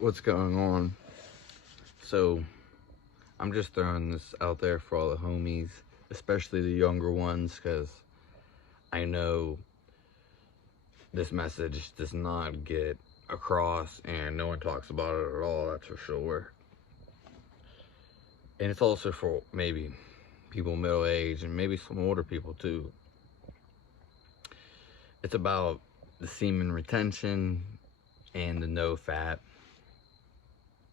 What's going on? So, I'm just throwing this out there for all the homies, especially the younger ones, because I know this message does not get across and no one talks about it at all, that's for sure. And it's also for maybe people middle age and maybe some older people too. It's about the semen retention and the Nofap.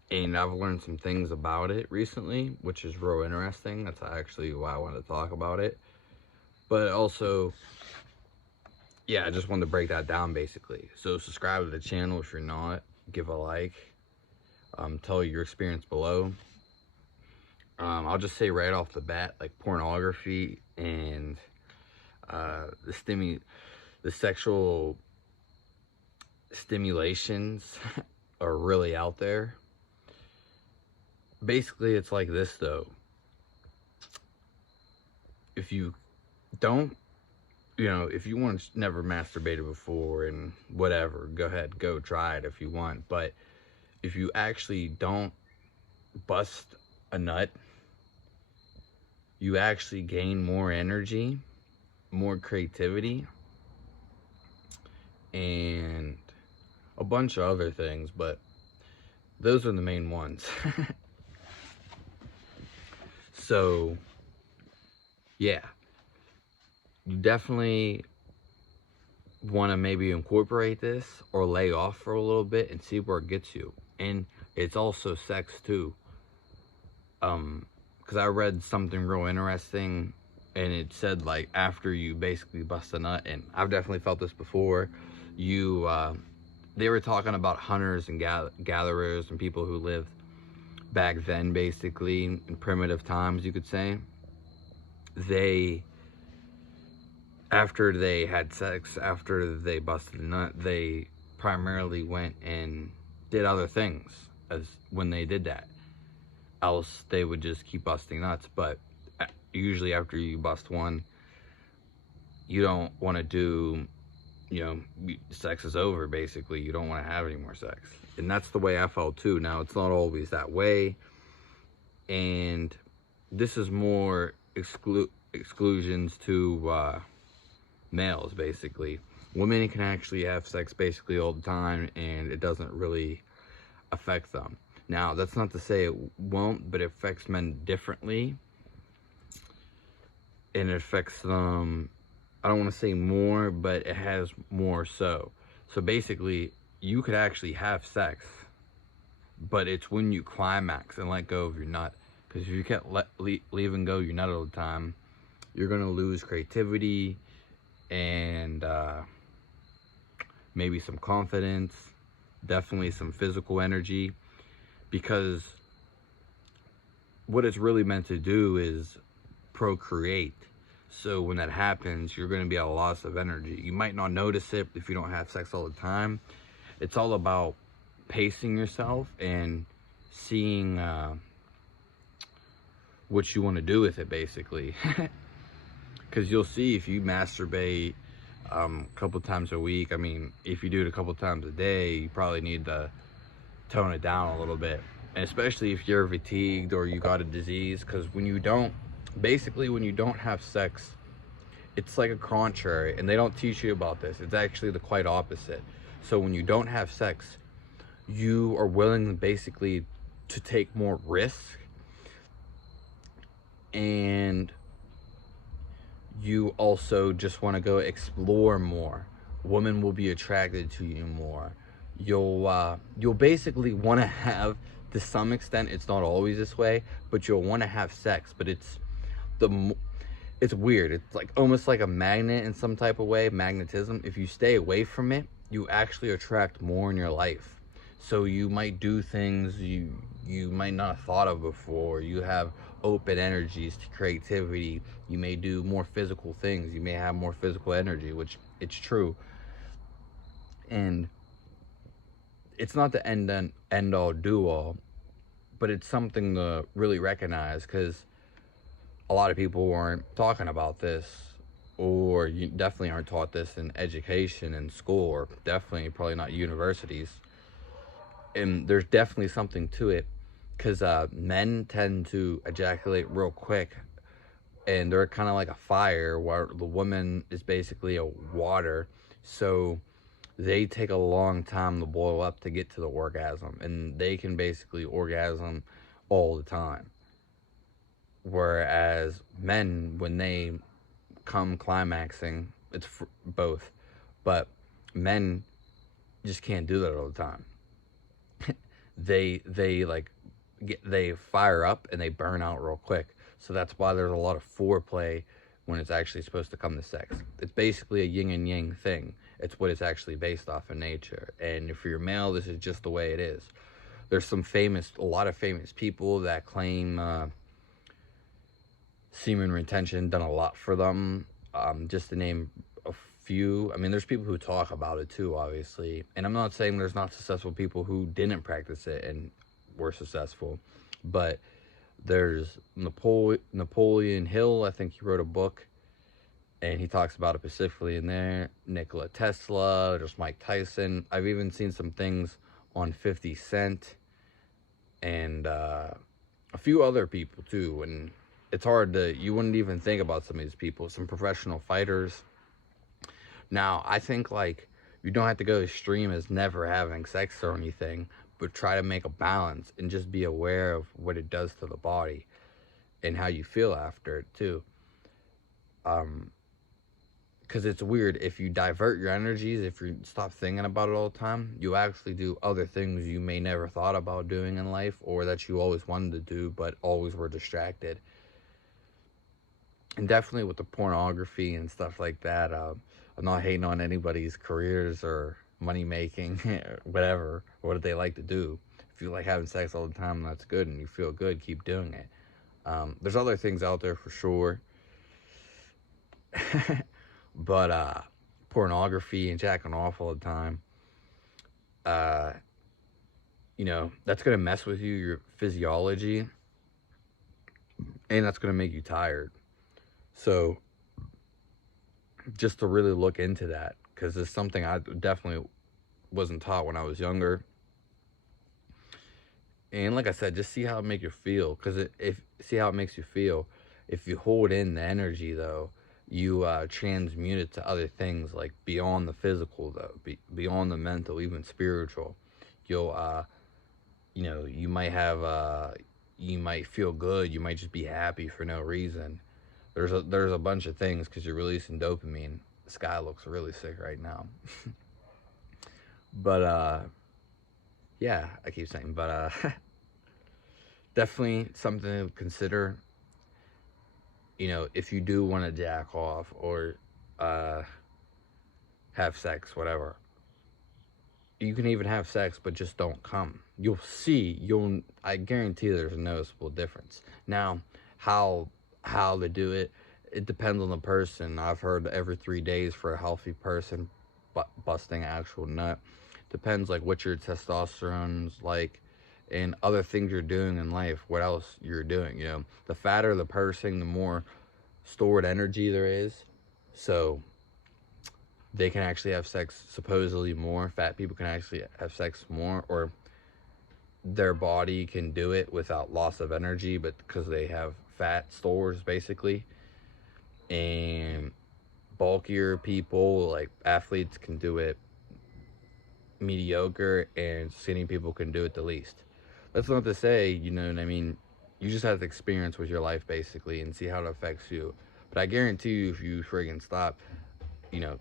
And I've learned some things about it recently, which is real interesting. That's actually why I wanted to talk about it. But also, yeah, I just wanted to break that down basically. So subscribe to the channel if you're not. Give a like. Tell your experience below. I'll just say right off the bat, like pornography and the sexual stimulations are really out there. Basically, it's like this though. If you don't, if you want to never masturbated before and whatever, go ahead, go try it if you want. But if you actually don't bust a nut, you actually gain more energy, more creativity, and a bunch of other things, but those are the main ones. So, yeah, you definitely want to maybe incorporate this or lay off for a little bit and see where it gets you. And it's also sex too. Because I read something real interesting and it said like after you basically bust a nut, and I've definitely felt this before, they were talking about hunters and gatherers and people who lived back then, basically in primitive times, you could say. After they had sex, after they busted a nut, they primarily went and did other things as when they did that. Else they would just keep busting nuts. But usually after you bust one, you don't want to do, sex is over basically. You don't want to have any more sex. And that's the way I felt too. Now, it's not always that way. And this is more exclusions to males, basically. Women can actually have sex basically all the time and it doesn't really affect them. Now, that's not to say it won't, but it affects men differently. And it affects them, I don't want to say more, but it has more so. So basically, you could actually have sex, but it's when you climax and let go of your nut. Because if you can't leave and go your nut all the time, you're going to lose creativity and maybe some confidence, definitely some physical energy. Because what it's really meant to do is procreate. So when that happens, you're going to be at a loss of energy. You might not notice it if you don't have sex all the time. It's all about pacing yourself and seeing what you want to do with it, basically. Because you'll see if you masturbate a couple times a week, I mean, if you do it a couple times a day, you probably need to tone it down a little bit. And especially if you're fatigued or you got a disease, because when you don't have sex, it's like a contrary, and they don't teach you about this. It's actually the quite opposite. So when you don't have sex, you are willing basically to take more risk, and you also just want to go explore more. Women will be attracted to you more. You'll basically want to have, to some extent, it's not always this way, but you'll want to have sex. But it's weird. It's like almost like a magnet in some type of way, magnetism. If you stay away from it, you actually attract more in your life. So you might do things you might not have thought of before. You have open energies to creativity. You may do more physical things. You may have more physical energy, which it's true. And it's not the end all do all, but it's something to really recognize, because a lot of people weren't talking about this, or you definitely aren't taught this in education in school, or definitely probably not universities. And there's definitely something to it, because men tend to ejaculate real quick, and they're kind of like a fire, where the woman is basically a water. So they take a long time to boil up to get to the orgasm, and they can basically orgasm all the time. Whereas men, when they come climaxing, it's both, but men just can't do that all the time. They like they fire up and they burn out real quick. So that's why there's a lot of foreplay when it's actually supposed to come to sex. It's basically a yin and yang thing. It's what it's actually based off in nature. And if you're male, this is just the way it is. There's a lot of famous people that claim semen retention done a lot for them. Just to name a few. I mean, there's people who talk about it too, obviously. And I'm not saying there's not successful people who didn't practice it and were successful. But there's Napoleon Hill, I think he wrote a book, and he talks about it specifically in there. Nikola Tesla, there's Mike Tyson. I've even seen some things on 50 Cent and a few other people too. And it's hard you wouldn't even think about some of these people, some professional fighters. Now, I think like you don't have to go extreme as never having sex or anything, but try to make a balance and just be aware of what it does to the body and how you feel after it too. Because it's weird, if you divert your energies, if you stop thinking about it all the time, you actually do other things you may never thought about doing in life, or that you always wanted to do but always were distracted. And definitely with the pornography and stuff like that, I'm not hating on anybody's careers or money making, whatever, or what they like to do. If you like having sex all the time, that's good, and you feel good, keep doing it. There's other things out there for sure. But pornography and jacking off all the time, that's going to mess with you, your physiology, and that's going to make you tired. So just to really look into that, because it's something I definitely wasn't taught when I was younger. And like I said, just see how it makes you feel, because see how it makes you feel. If you hold in the energy, though, you transmute it to other things, like beyond the physical, though, beyond the mental, even spiritual. You'll you might have you might feel good, you might just be happy for no reason. There's a bunch of things, because you're releasing dopamine. The sky looks really sick right now. But yeah, I keep saying, but definitely something to consider. If you do want to jack off or have sex, whatever, you can even have sex, but just don't come. I guarantee there's a noticeable difference. Now, how to do it, it depends on the person. I've heard every 3 days for a healthy person, busting an actual nut. Depends like what your testosterone's like, and other things you're doing in life, what else you're doing. The fatter the person, the more stored energy there is. So they can actually have sex supposedly more. Fat people can actually have sex more, or their body can do it without loss of energy, but because they have fat stores, basically. And bulkier people, like athletes, can do it mediocre, and skinny people can do it the least. That's not to say, you know what I mean, you just have to experience with your life, basically, and see how it affects you. But I guarantee you, if you friggin' stop,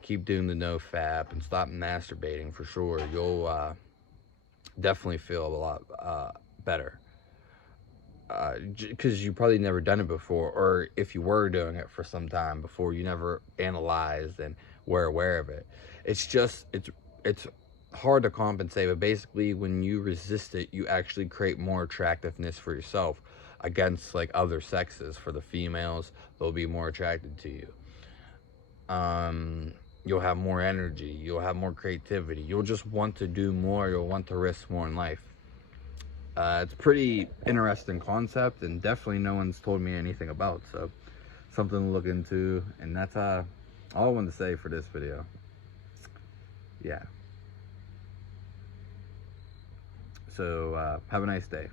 keep doing the Nofap and stop masturbating, for sure, you'll definitely feel a lot better. Because you probably never done it before, or if you were doing it for some time before, you never analyzed and were aware of it. It's hard to compensate, but basically when you resist it, you actually create more attractiveness for yourself against like other sexes. For the females, they'll be more attracted to you. You'll have more energy, you'll have more creativity, you'll just want to do more, you'll want to risk more in life. It's a pretty interesting concept, and definitely no one's told me anything about, so something to look into. And that's all I wanted to say for this video. Yeah. So have a nice day.